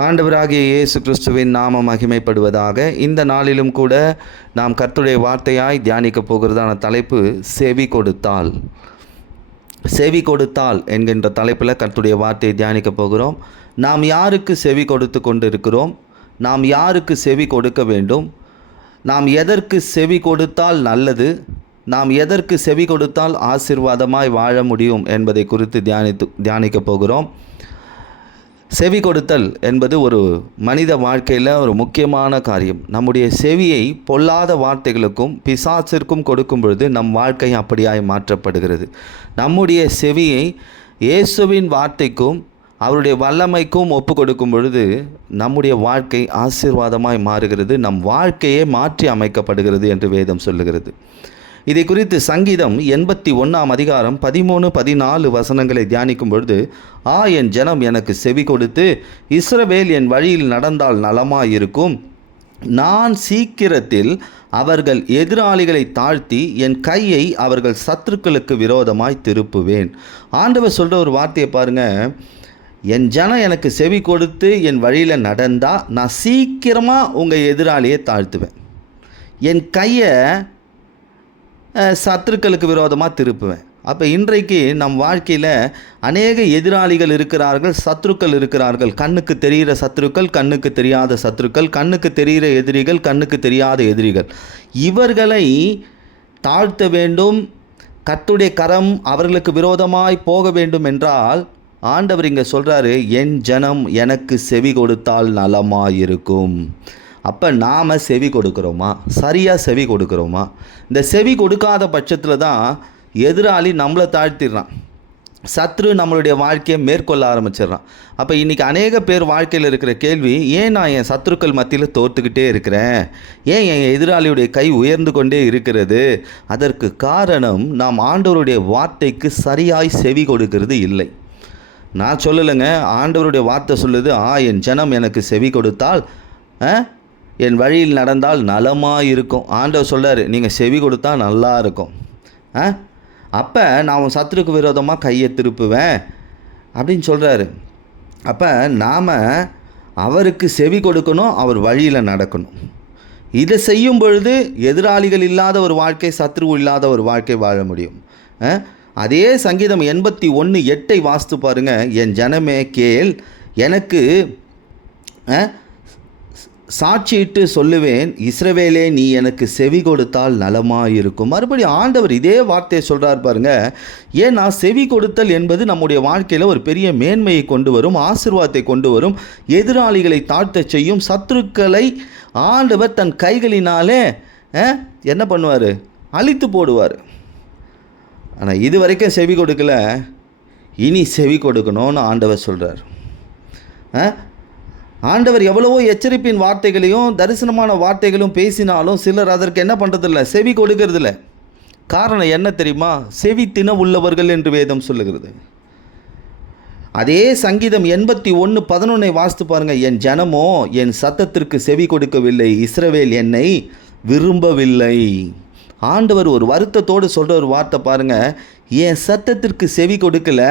ஆண்டவராகிய இயேசு கிறிஸ்துவின் நாமம் மகிமைப்படுவதாக. இந்த நாளிலும் கூட நாம் கர்த்தருடைய வார்த்தையாய் தியானிக்கப் போகிறதான தலைப்பு செவி கொடுத்தால். செவி கொடுத்தால் என்கின்ற தலைப்பில் கர்த்தருடைய வார்த்தையை தியானிக்கப் போகிறோம். நாம் யாருக்கு செவி கொடுத்து கொண்டு இருக்கிறோம்? நாம் யாருக்கு செவி கொடுக்க வேண்டும்? நாம் எதற்கு செவி கொடுத்தால் நல்லது? நாம் எதற்கு செவி கொடுத்தால் ஆசீர்வாதமாய் வாழ முடியும் என்பதை குறித்து தியானிக்கப் போகிறோம். செவி கொடுத்தல் என்பது ஒரு மனித வாழ்க்கையில் ஒரு முக்கியமான காரியம். நம்முடைய செவியை பொல்லாத வார்த்தைகளுக்கும் பிசாசிற்கும் கொடுக்கும் பொழுது நம் வாழ்க்கை அப்படியாய் மாற்றப்படுகிறது. நம்முடைய செவியை இயேசுவின் வார்த்தைக்கும் அவருடைய வல்லமைக்கும் ஒப்பு கொடுக்கும் பொழுது நம்முடைய வாழ்க்கை ஆசீர்வாதமாய் மாறுகிறது. நம் வாழ்க்கையே மாற்றி அமைக்கப்படுகிறது என்று வேதம் சொல்லுகிறது. இதை குறித்து சங்கீதம் 81 அதிகாரம் 13-14 வசனங்களை தியானிக்கும் பொழுது, என் ஜனம் எனக்கு செவி கொடுத்து இஸ்ரவேல் என் வழியில் நடந்தால் நலமாயிருக்கும். நான் சீக்கிரத்தில் அவர்கள் எதிராளிகளை தாழ்த்தி என் கையை அவர்கள் சத்துருக்களுக்கு விரோதமாய் திருப்புவேன். ஆண்டவர் சொல்கிற ஒரு வார்த்தையை பாருங்கள். என் ஜனம் எனக்கு செவி கொடுத்து என் வழியில் நடந்தால் நான் சீக்கிரமாக உங்கள் எதிராளியை தாழ்த்துவேன். என் கையை சத்துருக்களுக்கு விரோதமாக திருப்புவேன். அப்போ இன்றைக்கு நம் வாழ்க்கையில் அநேக எதிராளிகள் இருக்கிறார்கள், சத்துருக்கள் இருக்கிறார்கள். கண்ணுக்கு தெரிகிற சத்துருக்கள், கண்ணுக்கு தெரியாத சத்துருக்கள், கண்ணுக்கு தெரிகிற எதிரிகள், கண்ணுக்கு தெரியாத எதிரிகள். இவர்களை தாழ்த்த வேண்டும், கர்த்தருடைய கரம் அவர்களுக்கு விரோதமாய் போக வேண்டும் என்றால் ஆண்டவர் இங்கே சொல்கிறாரு, என் ஜனம் எனக்கு செவி கொடுத்தால் நலமாயிருக்கும். அப்போ நாம் செவி கொடுக்குறோமா? சரியாக செவி கொடுக்குறோமா? இந்த செவி கொடுக்காத பட்சத்தில் தான் எதிராளி நம்மளை தாழ்த்திடுறான், சத்ரு நம்மளுடைய வாழ்க்கையை மேற்கொள்ள ஆரம்பிச்சிடுறான். அப்போ இன்றைக்கி அநேக பேர் வாழ்க்கையில் இருக்கிற கேள்வி, ஏன் நான் என் சத்துருக்கள் மத்தியில் தோற்றுக்கிட்டே இருக்கிறேன்? ஏன் என் எதிராளியுடைய கை உயர்ந்து கொண்டே இருக்கிறது? அதற்கு காரணம் நாம் ஆண்டவருடைய வார்த்தைக்கு சரியாய் செவி கொடுக்கிறது இல்லை. நான் சொல்லலைங்க, ஆண்டவருடைய வார்த்தை சொல்லுது, என் ஜனம் எனக்கு செவி கொடுத்தால் என் வழியில் நடந்தால் நலமாக இருக்கும். ஆண்டவர் சொல்கிறார், நீங்கள் செவி கொடுத்தா நல்லா இருக்கும். அப்போ நான் உன் சத்துருக்கு விரோதமாக கையை திருப்புவேன் அப்படின்னு சொல்கிறாரு. அப்போ நாம் அவருக்கு செவி கொடுக்கணும், அவர் வழியில் நடக்கணும். இதை செய்யும் பொழுது எதிராளிகள் இல்லாத ஒரு வாழ்க்கை, சத்ரு இல்லாத ஒரு வாழ்க்கை வாழ முடியும். அதே சங்கீதம் 81:8 வாசித்து பாருங்கள். என் ஜனமே கேள், எனக்கு சாட்சியிட்டு சொல்லுவேன், இஸ்ரவேலே நீ எனக்கு செவி கொடுத்தால் நலமாயிருக்கும். மறுபடியும் ஆண்டவர் இதே வார்த்தையை சொல்கிறார் பாருங்கள். ஏன்னா செவி கொடுத்தல் என்பது நம்முடைய வாழ்க்கையில் ஒரு பெரிய மேன்மையை கொண்டு வரும், ஆசீர்வாதத்தை கொண்டு வரும், எதிராளிகளை தாழ்த்த செய்யும். சத்துருக்களை ஆண்டவர் தன் கைகளினாலே என்ன பண்ணுவார்? அழித்து போடுவார். ஆனால் இது வரைக்கும் செவி கொடுக்கல, இனி செவி கொடுக்கணும்னு ஆண்டவர் சொல்கிறார். ஆண்டவர் எவ்வளவோ எச்சரிப்பின் வார்த்தைகளையும் தரிசனமான வார்த்தைகளும் பேசினாலும் சிலர் அதற்கு என்ன பண்ணுறதில்ல? செவி கொடுக்கறதில்ல. காரணம் என்ன தெரியுமா? செவி தின உள்ளவர்கள் என்று வேதம் சொல்லுகிறது. அதே சங்கீதம் 81:11 வாசித்து பாருங்கள். என் ஜனமோ என் சத்தத்திற்கு செவி கொடுக்கவில்லை, இஸ்ரவேல் என்னை விரும்பவில்லை. ஆண்டவர் ஒரு வருத்தத்தோடு சொல்கிற ஒரு வார்த்தை பாருங்கள். என் சத்தத்திற்கு செவி கொடுக்கல,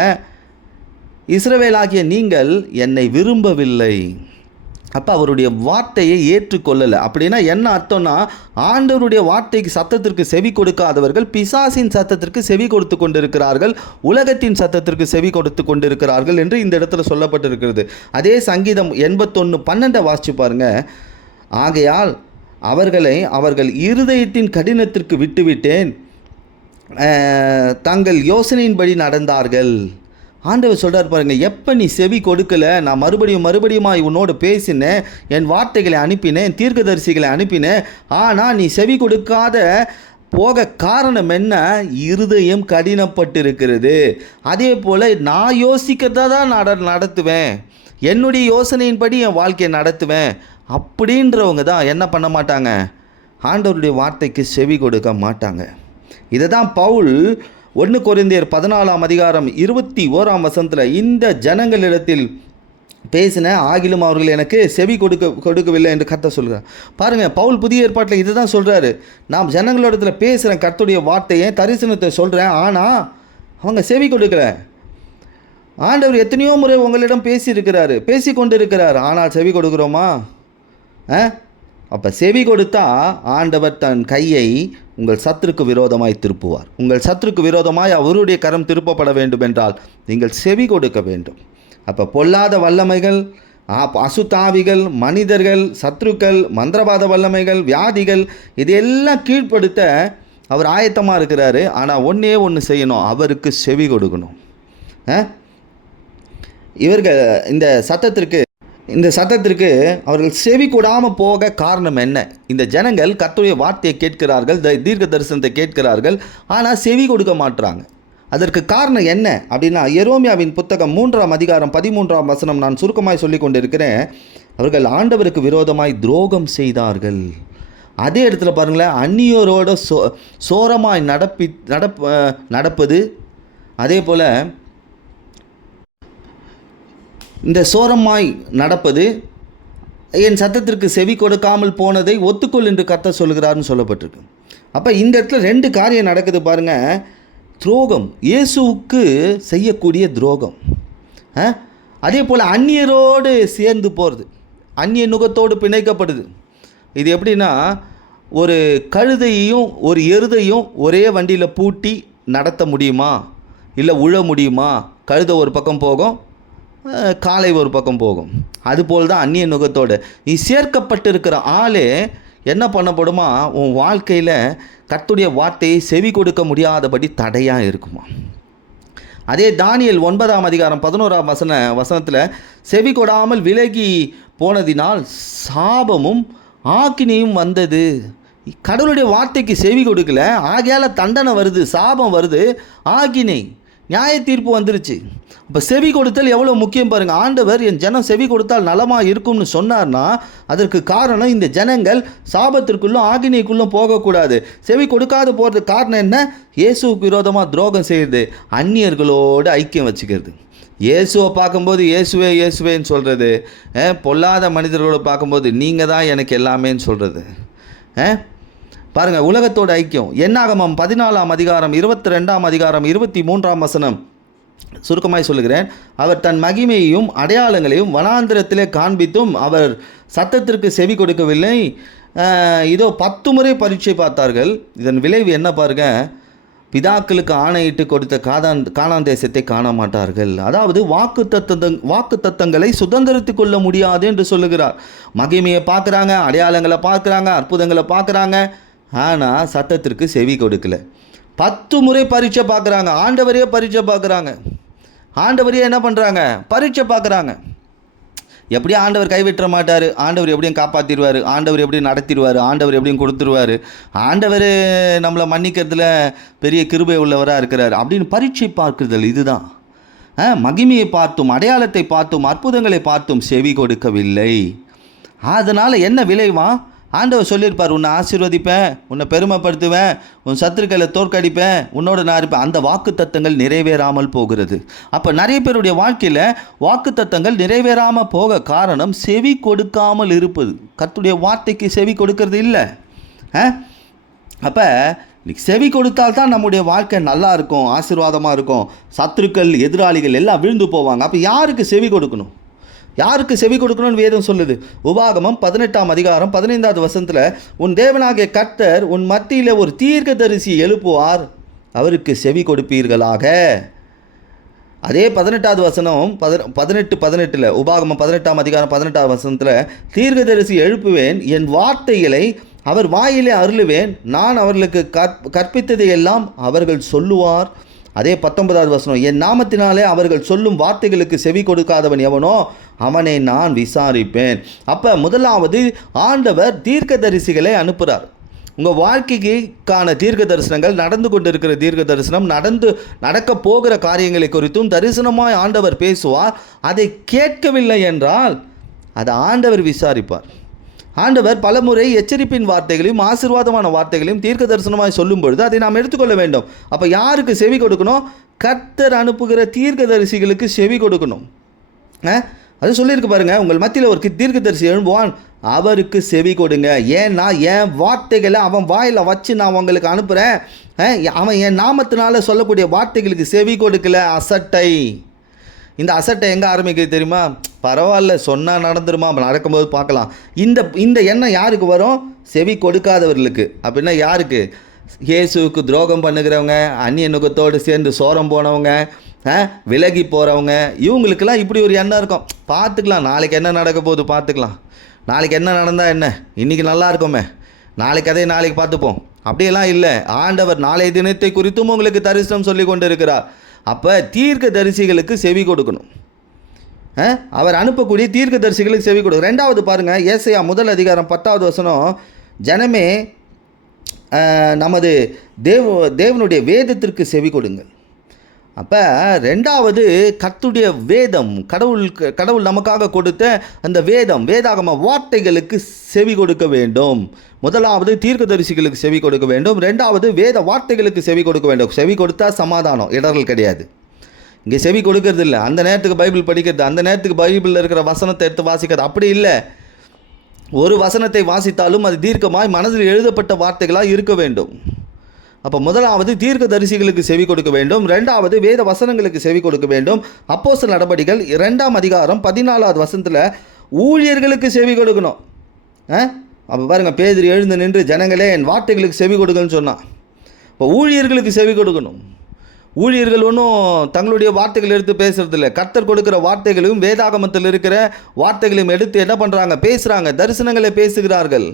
இஸ்ரவேலாகிய நீங்கள் என்னை விரும்பவில்லை. அப்போ அவருடைய வார்த்தையை ஏற்றுக்கொள்ளலை. அப்படின்னா என்ன அர்த்தம்னா, ஆண்டவருடைய வார்த்தைக்கு சத்தத்திற்கு செவி கொடுக்காதவர்கள் பிசாசின் சத்தத்திற்கு செவி கொடுத்து கொண்டிருக்கிறார்கள், உலகத்தின் சத்தத்திற்கு செவி கொடுத்து கொண்டிருக்கிறார்கள் என்று இந்த இடத்துல சொல்லப்பட்டிருக்கிறது. அதே சங்கீதம் 81:12 வாசிச்சு பாருங்க. ஆகையால் அவர்களை அவர்கள் இருதயத்தின் கடினத்திற்கு விட்டுவிட்டேன், தங்கள் யோசனையின்படி நடந்தார்கள். ஆண்டவர் சொல்கிறார் பாருங்கள், எப்போ நீ செவி கொடுக்கல, நான் மறுபடியுமாய் உன்னோடு பேசினேன், என் வார்த்தைகளை அனுப்பினேன், தீர்க்கதரிசிகளை அனுப்பினேன், ஆனால் நீ செவி கொடுக்காத போக காரணம் என்ன? இருதயம் கடினப்பட்டிருக்கிறது. அதே போல் நான் யோசிக்கிறதா தான் நடத்துவேன், என்னுடைய யோசனையின்படி என் வாழ்க்கையை நடத்துவேன் அப்படின்றவங்க தான் என்ன பண்ண மாட்டாங்க? ஆண்டவருடைய வார்த்தைக்கு செவி கொடுக்க மாட்டாங்க. இதை தான் பவுல் 1 கொரிந்தியர் 14 அதிகாரம் 21 வசனத்தில் இந்த ஜனங்களிடத்தில் பேசின, ஆகிலும் அவர்கள் எனக்கு செவி கொடுக்கவில்லை என்று கர்த்தர் சொல்கிறார். பாருங்கள், பவுல் புதிய ஏற்பாட்டில் இதை தான் சொல்கிறாரு. நான் ஜனங்களிடத்தில் பேசுகிறேன், கர்த்தருடைய வார்த்தையை தரிசனத்தை சொல்கிறேன், ஆனால் அவங்க செவி கொடுக்கல. ஆண்டவர் எத்தனையோ முறை உங்களிடம் பேசியிருக்கிறாரு, பேசி கொண்டு இருக்கிறார். ஆனால் செவி கொடுக்குறோமா? அப்போ செவி கொடுத்தா ஆண்டவர் தன் கையை உங்கள் சத்துருக்கு விரோதமாய் திருப்புவார். உங்கள் சத்துருக்கு விரோதமாய் அவருடைய கரம் திருப்பப்பட வேண்டும் என்றால் நீங்கள் செவி கொடுக்க வேண்டும். அப்போ பொல்லாத வல்லமைகள், அசுத்தாவிகள், மனிதர்கள், சத்துருக்கள், மந்திரவாத வல்லமைகள், வியாதிகள், இதையெல்லாம் கீழ்ப்படுத்த அவர் ஆயத்தமாக இருக்கிறாரு. ஆனால் ஒன்றே ஒன்று செய்யணும், அவருக்கு செவி கொடுக்கணும். இவர்கள் இந்த சத்தத்திற்கு அவர்கள் செவி கொடாமல் போக காரணம் என்ன? இந்த ஜனங்கள் கர்த்தருடைய வார்த்தையை கேட்கிறார்கள், தீர்க்க தரிசனத்தை கேட்கிறார்கள், ஆனால் செவி கொடுக்க மாட்டுறாங்க. அதற்கு காரணம் என்ன அப்படின்னா, எரோமியாவின் புத்தகம் 3ஆம் அதிகாரம் 13ஆம் வசனம் நான் சுருக்கமாய் சொல்லி கொண்டிருக்கிறேன். அவர்கள் ஆண்டவருக்கு விரோதமாய் துரோகம் செய்தார்கள். அதே இடத்துல பாருங்களேன், அந்நியோரோட சோரமாய் நடப்பது. அதே போல் இந்த சோரமாய் நடப்பது, என் சத்தத்திற்கு செவி கொடுக்காமல் போனதை ஒத்துக்கொள் என்று கர்த்தர் சொல்கிறார்னு சொல்லப்பட்டிருக்கு. அப்போ இந்த இடத்துல 2 காரியம் நடக்குது பாருங்கள். துரோகம், இயேசுவுக்கு செய்யக்கூடிய துரோகம். அதே போல் அந்நியரோடு சேர்ந்து போகிறது, அந்நிய நுகத்தோடு பிணைக்கப்படுது. இது எப்படின்னா, ஒரு கழுதையும் ஒரு எருதையும் ஒரே வண்டியில் பூட்டி நடத்த முடியுமா? இல்லை உழ முடியுமா? கழுதை ஒரு பக்கம் போகும், காலை ஒரு பக்கம் போகும். அதுபோல் தான் அந்நிய நுகத்தோடு நீ சேர்க்கப்பட்டிருக்கிற ஆளே என்ன பண்ணப்படுமா, உன் வாழ்க்கையில் கர்த்தருடைய வார்த்தையை செவி கொடுக்க முடியாதபடி தடையாக இருக்குமா. அதே தானியேல் 9ஆம் அதிகாரம் 11ஆம் வசனத்தில் செவி கொடாமல் விலகி போனதினால் சாபமும் ஆக்கினியும் வந்தது. கடவுளுடைய வார்த்தைக்கு செவி கொடுக்கல, ஆகையால் தண்டனை வருது, சாபம் வருது, ஆக்கினை, நியாய தீர்ப்பு வந்துருச்சு. அப்போ செவி கொடுத்தல் எவ்வளோ முக்கியம் பாருங்கள். ஆண்டவர் என் ஜனம் செவி கொடுத்தால் நலமாக இருக்கும்னு சொன்னார்னா அதற்கு காரணம் இந்த ஜனங்கள் சாபத்திற்குள்ளும் ஆகினைக்குள்ளும் போகக்கூடாது. செவி கொடுக்காத போகிறதுக்கு காரணம் என்ன? இயேசுவுக்கு விரோதமாக துரோகம் செய்கிறது, அந்நியர்களோடு ஐக்கியம் வச்சுக்கிறது. இயேசுவை பார்க்கும்போது இயேசுவே இயேசுவேன்னு சொல்கிறது, பொல்லாத மனிதர்களோடு பார்க்கும்போது நீங்கள் தான் எனக்கு எல்லாமேன்னு சொல்கிறது. பாருங்கள், உலகத்தோட ஐக்கியம். என்னாகமம் 14ஆம் அதிகாரம் 22ஆம் அதிகாரம் 23ஆம் வசனம் சுருக்கமாய் சொல்லுகிறேன். அவர் தன் மகிமையையும் அடையாளங்களையும் வனாந்திரத்திலே காண்பித்தும் அவர் சத்தத்திற்கு செவி கொடுக்கவில்லை. இதோ 10 முறை பரீட்சை பார்த்தார்கள். இதன் விளைவு என்ன பாருங்க, பிதாக்களுக்கு ஆணையிட்டு கொடுத்த கானான் தேசத்தை காண மாட்டார்கள். அதாவது வாக்கு தத்தங்களை சுதந்திரத்து கொள்ள முடியாது என்று சொல்லுகிறார். மகிமையை பார்க்குறாங்க, அடையாளங்களை பார்க்குறாங்க, அற்புதங்களை பார்க்குறாங்க, ஆனால் சத்தத்திற்கு செவி கொடுக்கல. 10 முறை பரீட்சை பார்க்குறாங்க, ஆண்டவரையே பரீட்சை பார்க்குறாங்க, ஆண்டவரையே என்ன பண்ணுறாங்க, பரீட்சை பார்க்குறாங்க. எப்படியும் ஆண்டவர் கைவிட்ட மாட்டார், ஆண்டவர் எப்படியும் காப்பாற்றிடுவார், ஆண்டவர் எப்படியும் நடத்திடுவார், ஆண்டவர் எப்படியும் கொடுத்துருவார், ஆண்டவர் நம்மளை மன்னிக்கிறதுல பெரிய கிருபை உள்ளவராக இருக்கிறார் அப்படின்னு பரீட்சை பார்க்குதல். இதுதான் மகிமையை பார்த்தும் அடையாளத்தை பார்த்தும் அற்புதங்களை பார்த்தும் செவி கொடுக்கவில்லை. அதனால் என்ன விளைவா? ஆண்டவர் சொல்லியிருப்பார், உன்னை ஆசீர்வதிப்பேன், உன்னை பெருமைப்படுத்துவேன், உன் சத்துருக்களை தோற்கடிப்பேன், உன்னோட நான் இருப்பேன். அந்த வாக்கு தத்தங்கள் நிறைவேறாமல் போகிறது. அப்போ நிறைய பேருடைய வாழ்க்கையில் வாக்கு தத்தங்கள் நிறைவேறாமல் போக காரணம் செவி கொடுக்காமல் இருப்பது. கர்த்தருடைய வார்த்தைக்கு செவி கொடுக்கறது இல்லை. அப்போ செவி கொடுத்தால்தான் நம்முடைய வாழ்க்கை நல்லா இருக்கும், ஆசீர்வாதமாக இருக்கும். சத்துருக்கள், எதிராளிகள் எல்லாம் விழுந்து போவாங்க. அப்போ யாருக்கு செவி கொடுக்கணும்? யாருக்கு செவி கொடுக்கணும்னு வேதம் சொல்லுது. உபாகமம் 18ஆம் அதிகாரம் 15வது வசனத்தில், உன் தேவனாகிய கர்த்தர் உன் மத்தியில் ஒரு தீர்க்கதரிசி எழுப்புவார், அவருக்கு செவி கொடுப்பீர்களாக. அதே 18வது வசனம் 18 உபாகமம் 18ஆம் அதிகாரம் 18வது வசனத்தில், தீர்க்கதரிசி எழுப்புவேன், என் வார்த்தைகளை அவர் வாயிலே அருளுவேன், நான் அவர்களுக்கு கற்பித்ததையெல்லாம் அவர்கள் சொல்லுவார். அதே 19வது வசனம், என் நாமத்தினாலே அவர்கள் சொல்லும் வார்த்தைகளுக்கு செவி கொடுக்காதவன் எவனோ அவனை நான் விசாரிப்பேன். அப்போ முதலாவது ஆண்டவர் தீர்க்கதரிசிகளை அனுப்புகிறார். உங்கள் வாழ்க்கைக்கான தீர்க்க தரிசனங்கள், நடந்து கொண்டு இருக்கிற தீர்க்க தரிசனம், நடக்க போகிற காரியங்களை குறித்தும் தரிசனமாய் ஆண்டவர் பேசுவார். அதை கேட்கவில்லை என்றால் அதை ஆண்டவர் விசாரிப்பார். ஆண்டவர் பலமுறை எச்சரிப்பின் வார்த்தைகளையும் ஆசீர்வாதமான வார்த்தைகளையும் தீர்க்க தரிசனமாய் சொல்லும் பொழுது அதை நாம் எடுத்துக்கொள்ள வேண்டும். அப்போ யாருக்கு செவி கொடுக்கணும்? கர்த்தர் அனுப்புகிற தீர்க்கதரிசிகளுக்கு செவி கொடுக்கணும். அது சொல்லியிருக்கு பாருங்கள், உங்கள் மத்தியில் ஒரு தீர்க்கதரிசி எழும்புவான், அவருக்கு செவி கொடுங்க. ஏன்னா என் வார்த்தைகளை அவன் வாயில் வச்சு நான் உங்களுக்கு அனுப்புகிறேன். அவன் என் நாமத்தினால சொல்லக்கூடிய வார்த்தைகளுக்கு செவி கொடுக்கல, அசட்டை. இந்த அசட்டை எங்கே ஆரம்பிக்குது தெரியுமா? பரவாயில்ல, சொன்னால் நடந்துருமா, நடக்கும்போது பார்க்கலாம். இந்த எண்ணம் யாருக்கு வரும்? செவி கொடுக்காதவர்களுக்கு. அப்படின்னா யாருக்கு? இயேசுவுக்கு துரோகம் பண்ணுகிறவங்க, அந்நிய நுகத்தோடு சேர்ந்து சோரம் போனவங்க, விலகி போகிறவங்க, இவங்களுக்கெல்லாம் இப்படி ஒரு எண்ணம் இருக்கும். பார்த்துக்கலாம், நாளைக்கு என்ன நடக்க போகுது பார்த்துக்கலாம், நாளைக்கு என்ன நடந்தால் என்ன, இன்றைக்கி நல்லா இருக்குமே, நாளைக்கு அதை நாளைக்கு பார்த்துப்போம். அப்படியெல்லாம் இல்லை. ஆண்டவர் நாளைய தினத்தை குறித்தும் உங்களுக்கு தரிசனம் சொல்லி கொண்டு இருக்கிறார். அப்போ தீர்க்க தரிசிகளுக்கு செவி கொடுக்கணும். அவர் அனுப்பக்கூடிய தீர்க்க தரிசிகளுக்கு செவி கொடுக்கணும். ரெண்டாவது பாருங்கள், ஏசாயா 1:10 வசனம், ஜனமே நமது தேவனுடைய வேதத்திற்கு செவி கொடுங்கள். அப்போ ரெண்டாவது கர்த்தருடைய வேதம், கடவுள் நமக்காக கொடுத்த அந்த வேதாகம வார்த்தைகளுக்கு செவி கொடுக்க வேண்டும். முதலாவது தீர்க்கதரிசிகளுக்கு செவி கொடுக்க வேண்டும், ரெண்டாவது வேத வார்த்தைகளுக்கு செவி கொடுக்க வேண்டும். செவி கொடுத்தா சமாதானம், இடர்கள் கிடையாது. இங்கே செவி கொடுக்கறது இல்லை, அந்த நேரத்துக்கு பைபிள் படிக்கிறது, அந்த நேரத்துக்கு பைபிளில் இருக்கிற வசனத்தை எடுத்து வாசிக்கிறது, அப்படி இல்லை. ஒரு வசனத்தை வாசித்தாலும் அது தீர்க்கமாய் மனதில் எழுதப்பட்ட வார்த்தைகளாக இருக்க வேண்டும். அப்போ முதலாவது தீர்க்க தரிசிகளுக்கு செவி கொடுக்க வேண்டும், ரெண்டாவது வேத வசனங்களுக்கு செவி கொடுக்க வேண்டும். அப்போஸ்தலர் நடபடிகள் 2:14 வசனத்தில் ஊழியர்களுக்கு செவி கொடுக்கணும். அப்போ பாருங்கள், பேதுரு எழுந்து நின்று ஜனங்களே என் வார்த்தைகளுக்கு செவி கொடுங்கன்னு சொன்னான். இப்போ ஊழியர்களுக்கு செவி கொடுக்கணும். ஊழியர்கள் ஒன்றும் தங்களுடைய வார்த்தைகள் எடுத்து பேசுறதில்ல. கர்த்தர் கொடுக்குற வார்த்தைகளையும் வேதாகமத்தில் இருக்கிற வார்த்தைகளையும் எடுத்து என்ன பண்ணுறாங்க? பேசுகிறாங்க, தரிசனங்களை பேசுகிறார்கள்.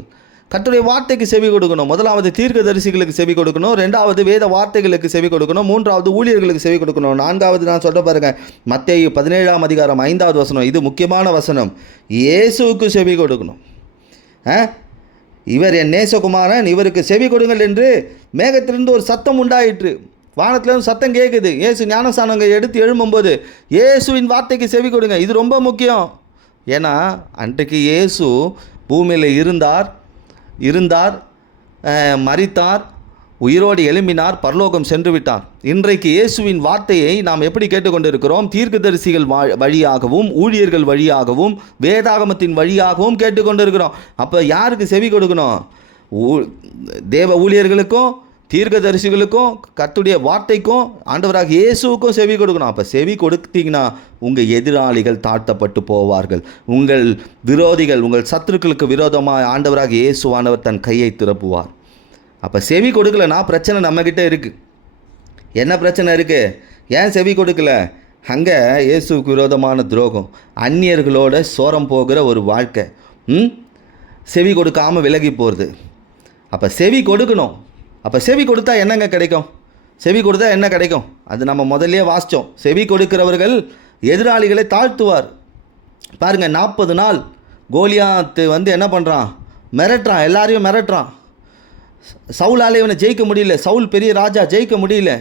கர்த்தருடைய வார்த்தைக்கு செவி கொடுக்கணும். முதலாவது தீர்க்க தரிசிகளுக்கு செவி கொடுக்கணும், ரெண்டாவது வேத வார்த்தைகளுக்கு செவி கொடுக்கணும், மூன்றாவது ஊழியர்களுக்கு செவி கொடுக்கணும். நான்காவது நான் சொல்ல பாருங்க, மத்தேயு 17:5 வசனம், இது முக்கியமான வசனம். இயேசுவுக்கு செவி கொடுக்கணும். இவர் என் நேசகுமாரன், இவருக்கு செவி கொடுங்கள் என்று மேகத்திலிருந்து ஒரு சத்தம் உண்டாயிற்று. வானத்திலிருந்து சத்தம் கேட்குது. இயேசு ஞானஸ்நானங்க எடுத்து எழும்பும்போது இயேசுவின் வார்த்தைக்கு செவி கொடுங்க. இது ரொம்ப முக்கியம். ஏன்னா அன்றைக்கு இயேசு பூமியில் இருந்தார், மரித்தார், உயிரோடு எழும்பினார், பரலோகம் சென்று விட்டார். இன்றைக்கு இயேசுவின் வார்த்தையை நாம் எப்படி கேட்டுக்கொண்டிருக்கிறோம்? தீர்க்கதரிசிகள் வழியாகவும், ஊழியர்கள் வழியாகவும், வேதாகமத்தின் வழியாகவும் கேட்டுக்கொண்டிருக்கிறோம். அப்போ யாருக்கு செவி கொடுக்கணும்? தேவ ஊழியர்களுக்கும், தீர்க்கதரிசிகளுக்கும், கர்த்தருடைய வார்த்தைக்கும், ஆண்டவராக இயேசுவுக்கும் செவி கொடுக்கணும். அப்போ செவி கொடுத்தீங்கன்னா உங்கள் எதிராளிகள் தாழ்த்தப்பட்டு போவார்கள். உங்கள் விரோதிகள், உங்கள் சத்துருக்களுக்கு விரோதமாக ஆண்டவராக இயேசுவானவர் தன் கையை திறப்புவார். அப்போ செவி கொடுக்கலன்னா பிரச்சனை நம்மக்கிட்ட இருக்குது. என்ன பிரச்சனை இருக்குது? ஏன் செவி கொடுக்கல? அங்கே இயேசுவுக்கு விரோதமான துரோகம், அந்நியர்களோட சோரம் போகிற ஒரு வாழ்க்கை, செவி கொடுக்காமல் விலகி போகிறது. அப்போ செவி கொடுக்கணும். அப்போ செவி கொடுத்தா என்னங்க கிடைக்கும்? செவி கொடுத்தா என்ன கிடைக்கும்? அது நம்ம முதல்லையே வாசித்தோம். செவி கொடுக்கிறவர்கள் எதிராளிகளை தாழ்த்துவார். பாருங்கள், 40 நாள் கோலியாத்து என்ன பண்ணுறான்? மிரட்டுறான், எல்லாரையும் மிரட்டுறான். சவுலாலே இவனை ஜெயிக்க முடியல. சவுல் பெரிய ராஜா, ஜெயிக்க முடியல.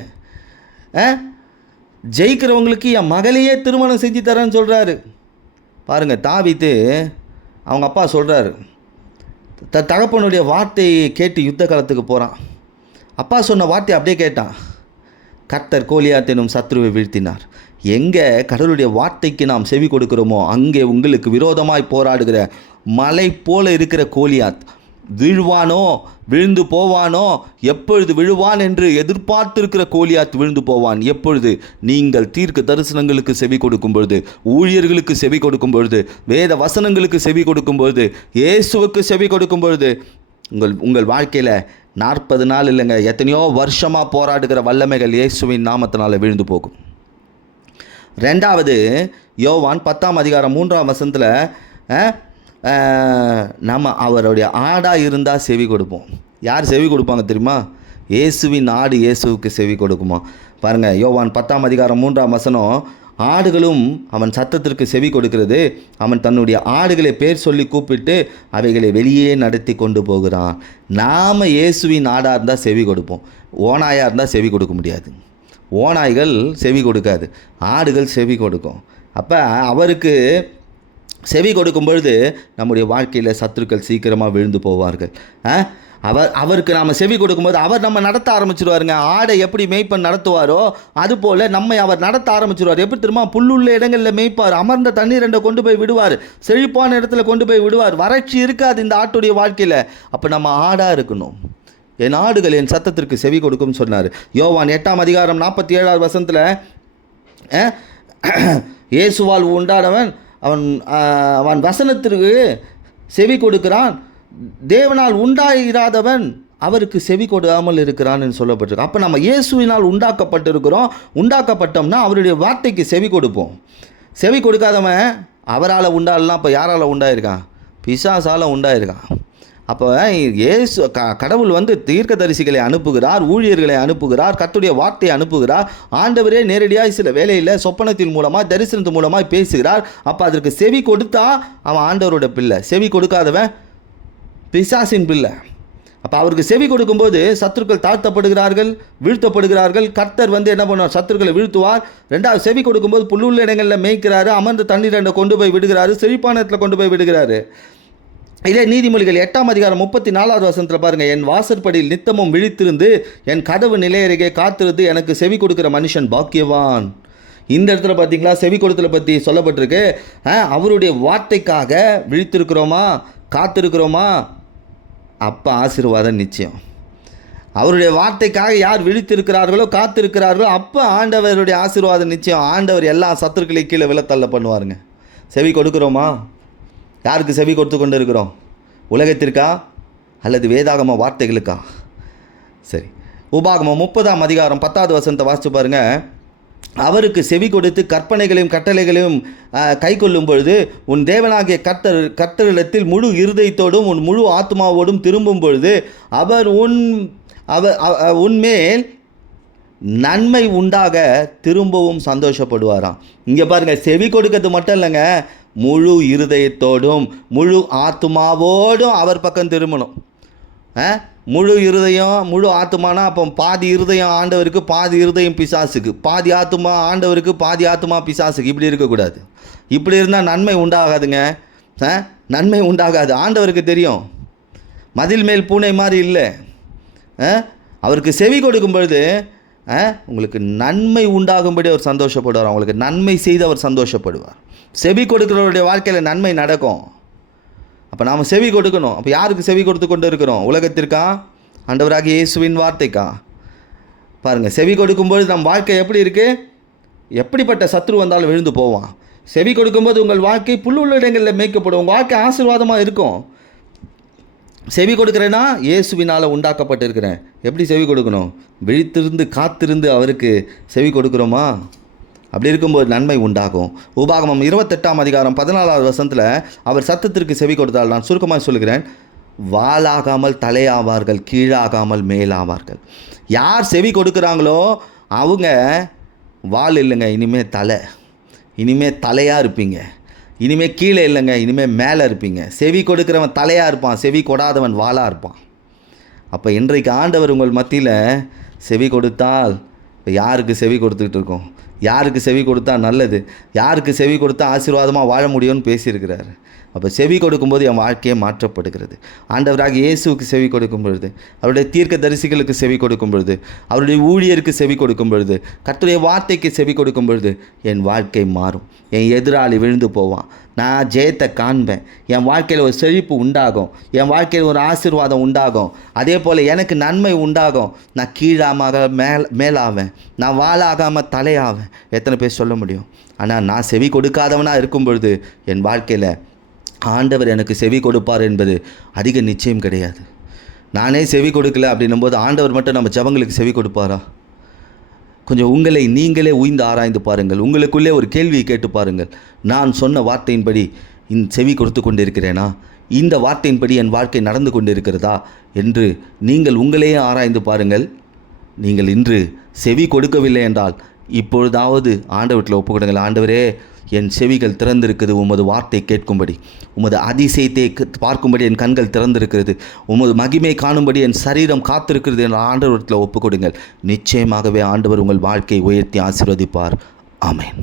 ஜெயிக்கிறவங்களுக்கு என் மகளையே திருமணம் செஞ்சு தரேன்னு சொல்கிறாரு. பாருங்கள், தாவீது அவங்க அப்பா சொல்கிறாரு, தகப்பனுடைய வார்த்தையை கேட்டு யுத்த காலத்துக்கு போகிறான். அப்பா சொன்ன வார்த்தையை அப்படியே கேட்டான். கர்த்தர் கோலியாத் எனும் சத்ருவை வீழ்த்தினார். எங்கே கடவுளுடைய வார்த்தைக்கு நாம் செவி கொடுக்கிறோமோ அங்கே உங்களுக்கு விரோதமாய் போராடுகிற மலை போல இருக்கிற கோலியாத் வீழ்வானோ, விழுந்து போவானோ, எப்பொழுது விழுவான் என்று எதிர்பார்த்திருக்கிற கோலியாத் விழுந்து போவான். எப்பொழுது நீங்கள் தீர்க்க தரிசனங்களுக்கு செவி கொடுக்கும் பொழுது, ஊழியர்களுக்கு செவி கொடுக்கும் பொழுது, வேத வசனங்களுக்கு செவி கொடுக்கும் பொழுது, இயேசுவுக்கு செவி கொடுக்கும் பொழுது, உங்கள் வாழ்க்கையில் 40 நாள் இல்லைங்க, எத்தனையோ வருஷமாக போராடுகிற வல்லமைகள் இயேசுவின் நாமத்தினால் விழுந்து போகும். ரெண்டாவது, யோவான் 10:3 நம்ம அவருடைய ஆடாக இருந்தால் செவி கொடுப்போம். யார் செவி கொடுப்பாங்க தெரியுமா? இயேசுவின் ஆடு இயேசுவுக்கு செவி கொடுக்குமா? பாருங்கள், யோவான் 10:3 ஆடுகளும் அவன் சத்தத்திற்கு செவி கொடுக்கிறது. அவன் தன்னுடைய ஆடுகளை பேர் சொல்லி கூப்பிட்டு அவைகளை வெளியே நடத்தி கொண்டு போகிறான். நாம் இயேசுவின் ஆடாக இருந்தால் செவி கொடுப்போம். ஓநாயாக இருந்தால் செவி கொடுக்க முடியாது. ஓநாய்கள் செவி கொடுக்காது, ஆடுகள் செவி கொடுக்கும். அப்போ அவருக்கு செவி கொடுக்கும் பொழுது நம்முடைய வாழ்க்கையில் சத்துருக்கள் சீக்கிரமாக விழுந்து போவார்கள். அவருக்கு நாம் செவி கொடுக்கும்போது அவர் நம்ம நடத்த ஆரம்பிச்சிருவாருங்க. ஆடை எப்படி மேய்ப்பன் நடத்துவாரோ அதுபோல் நம்மை அவர் நடத்த ஆரம்பிச்சிருவார். எப்படி தெரியுமா? புல்லுள்ள இடங்களில் மேய்ப்பார், அமர்ந்த தண்ணீர் என்ற கொண்டு போய் விடுவார், செழிப்பான இடத்துல கொண்டு போய் விடுவார். வறட்சி இருக்காது இந்த ஆட்டுடைய வாழ்க்கையில். அப்போ நம்ம ஆடாக இருக்கணும். என் ஆடுகள் என் சத்தத்திற்கு செவி கொடுக்கும்னு சொன்னார். யோவான் 8:47 இயேசுவால் உண்டானவன் அவன் வசனத்திற்கு செவி கொடுக்கிறான். தேவனால் உண்டாயிராதவன் அவருக்கு செவி கொடாமல் இருக்கிறான்னு சொல்லப்பட்டிருக்கு. அப்போ நம்ம இயேசுவினால் உண்டாக்கப்பட்டிருக்கிறோம். உண்டாக்கப்பட்டோம்னா அவருடைய வார்த்தைக்கு செவி கொடுப்போம். செவி கொடுக்காதவன் அவரால் உண்டாடலாம். இப்போ யாரால் உண்டாயிருக்கான்? பிசாசால் உண்டாயிருக்கான். அப்போ இயேசு கடவுள் தீர்க்கதரிசிகளை அனுப்புகிறார், ஊழியர்களை அனுப்புகிறார், கர்த்தருடைய வார்த்தையை அனுப்புகிறார். ஆண்டவரே நேரடியாக சில வேளையில் சொப்பனத்தின் மூலமாக தரிசனத்தின் மூலமாக பேசுகிறார். அப்போ அதற்கு செவி கொடுத்தா அவன் ஆண்டவரோட பிள்ளை, செவி கொடுக்காதவன் பிசாசின் பிள்ளை. அப்போ அவருக்கு செவி கொடுக்கும்போது சத்துருக்கள் தாழ்த்தப்படுகிறார்கள், வீழ்த்தப்படுகிறார்கள். கர்த்தர் என்ன பண்ணுவார்? சத்துருக்களை வீழ்த்துவார். ரெண்டாவது, செவி கொடுக்கும்போது புல்லுள்ள இடங்களில் மேய்க்கிறாரு, அமர்ந்து தண்ணீரை கொண்டு போய் விடுகிறாரு, செழிப்பான இடத்துல கொண்டு போய் விடுகிறாரு. இதே நீதிமொழிகள் 8ஆம் அதிகாரம் 34வது வசனத்தில் பாருங்கள், என் வாசற்படியில் நித்தமும் விழித்திருந்து என் கதவு நிலையருகே காத்திருந்து எனக்கு செவி கொடுக்கிற மனுஷன் பாக்கியவான். இந்த இடத்துல பார்த்தீங்களா செவி கொடுத்தலை பற்றி சொல்லப்பட்டிருக்கு. அவருடைய வார்த்தைக்காக விழித்திருக்கிறோமா, காத்திருக்கிறோமா? அப்போ ஆசீர்வாதம் நிச்சயம். அவருடைய வார்த்தைக்காக யார் விழித்திருக்கிறார்களோ, காத்திருக்கிறார்களோ, அப்போ ஆண்டவருடைய ஆசீர்வாதம் நிச்சயம். ஆண்டவர் எல்லா சத்துருக்களையும் கீழே விழத்தள்ள பண்ணுவாருங்க. செவி கொடுக்குறோமா? யாருக்கு செவி கொடுத்து கொண்டு இருக்கிறோம்? உலகத்திற்கா அல்லது வேதாகம வார்த்தைகளுக்கா? சரி, உபாகமம் 30ஆம் அதிகாரம் 10வது வசனத்தை வாசித்து பாருங்கள். அவருக்கு செவி கொடுத்து கற்பனைகளையும் கட்டளைகளையும் கை கொள்ளும் பொழுது உன் தேவனாகிய கர்த்தரிடத்தில் முழு இருதயத்தோடும் உன் முழு ஆத்மாவோடும் திரும்பும் பொழுது அவர் உன்மேல் நன்மை உண்டாக திரும்பவும் சந்தோஷப்படுவாராம். இங்கே பாருங்கள், செவி கொடுக்கறது மட்டும் இல்லைங்க, முழு இருதயத்தோடும் முழு ஆத்மாவோடும் அவர் பக்கம் திரும்பணும். முழு இருதயம் முழு ஆத்மானா அப்போ பாதி இருதயம் ஆண்டவருக்கு, பாதி இருதயம் பிசாசுக்கு, பாதி ஆத்மா ஆண்டவருக்கு, பாதி ஆத்மா பிசாசுக்கு. இப்படி இருக்கக்கூடாது. இப்படி இருந்தால் நன்மை உண்டாகாதுங்க. நன்மை உண்டாகாது. ஆண்டவருக்கு தெரியும். மதில் மேல் பூனை மாதிரி இல்லை. அவருக்கு செவி கொடுக்கும் பொழுது உங்களுக்கு நன்மை உண்டாகும்படி அவர் சந்தோஷப்படுவார். அவங்களுக்கு நன்மை செய்து அவர் சந்தோஷப்படுவார். செவி கொடுக்கிறவருடைய வாழ்க்கையில் நன்மை நடக்கும். அப்போ நாம் செவி கொடுக்கணும். அப்போ யாருக்கு செவி கொடுத்து கொண்டு இருக்கிறோம்? உலகத்திற்கா, ஆண்டவராகிய இயேசுவின் வார்த்தைக்கா? பாருங்கள், செவி கொடுக்கும்போது நம் வாழ்க்கை எப்படி இருக்குது? எப்படிப்பட்ட சத்ரு வந்தாலும் விழுந்து போவான். செவி கொடுக்கும்போது உங்கள் வாழ்க்கை புல்லுள்ள இடங்களில் மேய்க்கப்படும். உங்கள் வாழ்க்கை ஆசீர்வாதமாக இருக்கும். செவி கொடுக்குறேன்னா இயேசுவினால் உண்டாக்கப்பட்டிருக்கிறேன். எப்படி செவி கொடுக்கணும்? விழித்திருந்து காத்திருந்து அவருக்கு செவி கொடுக்குறோமா? அப்படி இருக்கும்போது நன்மை உண்டாகும். உபாகமம் 28ஆம் அதிகாரம் 14வது வசனத்தில் அவர் சத்தத்திற்கு செவி கொடுத்தால், நான் சுருக்கமாக சொல்லுகிறேன், வாளாகாமல் தலையாவார்கள், கீழாகாமல் மேலாவார்கள். யார் செவி கொடுக்குறாங்களோ அவங்க வால் இல்லைங்க, இனிமேல் தலை. இனிமேல் தலையாக இருப்பீங்க. இனிமேல் கீழே இல்லைங்க, இனிமேல் மேலே இருப்பீங்க. செவி கொடுக்குறவன் தலையாக இருப்பான், செவி கொடாதவன் வாளாக இருப்பான். அப்போ இன்றைக்கு ஆண்டவர் உங்கள் மத்தியில் செவி கொடுத்தால், யாருக்கு செவி கொடுத்துக்கிட்டு இருக்கோம்? யாருக்கு செவி கொடுத்தா நல்லது, யாருக்கு செவி கொடுத்தா ஆசீர்வாதமாக வாழ முடியும்னு பேசியிருக்கிறார். அப்போ செவி கொடுக்கும்போது என் வாழ்க்கையே மாற்றப்படுகிறது. ஆண்டவராக இயேசுவுக்கு செவி கொடுக்கும் பொழுது, அவருடைய தீர்க்க தரிசிகளுக்கு செவி கொடுக்கும் பொழுது, அவருடைய ஊழியருக்கு செவி கொடுக்கும் பொழுது, கர்த்தருடைய வார்த்தைக்கு செவி கொடுக்கும் பொழுது என் வாழ்க்கை மாறும். என் எதிராளி விழுந்து போவான். நான் ஜெயத்தை காண்பேன். என் வாழ்க்கையில் ஒரு செழிப்பு உண்டாகும். என் வாழ்க்கையில் ஒரு ஆசீர்வாதம் உண்டாகும். அதே போல் எனக்கு நன்மை உண்டாகும். நான் கீழாமாக மேலாவேன். நான் வாளாகாமல் தலையாவேன். எத்தனை பேர் சொல்ல முடியும்? ஆனால் நான் செவி கொடுக்காதவனாக இருக்கும் பொழுது என் வாழ்க்கையில் ஆண்டவர் எனக்கு செவி கொடுப்பார் என்பது அதிக நிச்சயம் கிடையாது. நானே செவி கொடுக்கல அப்படின்னும் போது ஆண்டவர் மட்டும் நம்ம ஜபங்களுக்கு செவி கொடுப்பாரா? கொஞ்சம் உங்களை நீங்களே உய்ந்து ஆராய்ந்து பாருங்கள். உங்களுக்குள்ளே ஒரு கேள்வியை கேட்டு பாருங்கள். நான் சொன்ன வார்த்தையின்படி செவி கொடுத்து கொண்டு இருக்கிறேனா? இந்த வார்த்தையின்படி என் வாழ்க்கை நடந்து கொண்டு இருக்கிறதா என்று நீங்கள் உங்களையே ஆராய்ந்து பாருங்கள். நீங்கள் இன்று செவி கொடுக்கவில்லை என்றால் இப்பொழுதாவது ஆண்டவர்கிட்ட ஒப்புக்கொடுங்கள். ஆண்டவரே, என் செவிகள் திறந்திருக்குது உமது வார்த்தை கேட்கும்படி, உமது அதிசயத்தை பார்க்கும்படி என் கண்கள் திறந்திருக்கிறது, உமது மகிமை காணும்படி என் சரீரம் காத்திருக்கிறது என்ற ஆண்டவரத்தில் ஒப்புக்கொடுங்கள். நிச்சயமாகவே ஆண்டவர் உங்கள் வாழ்க்கையை உயர்த்தி ஆசீர்வதிப்பார். ஆமென்.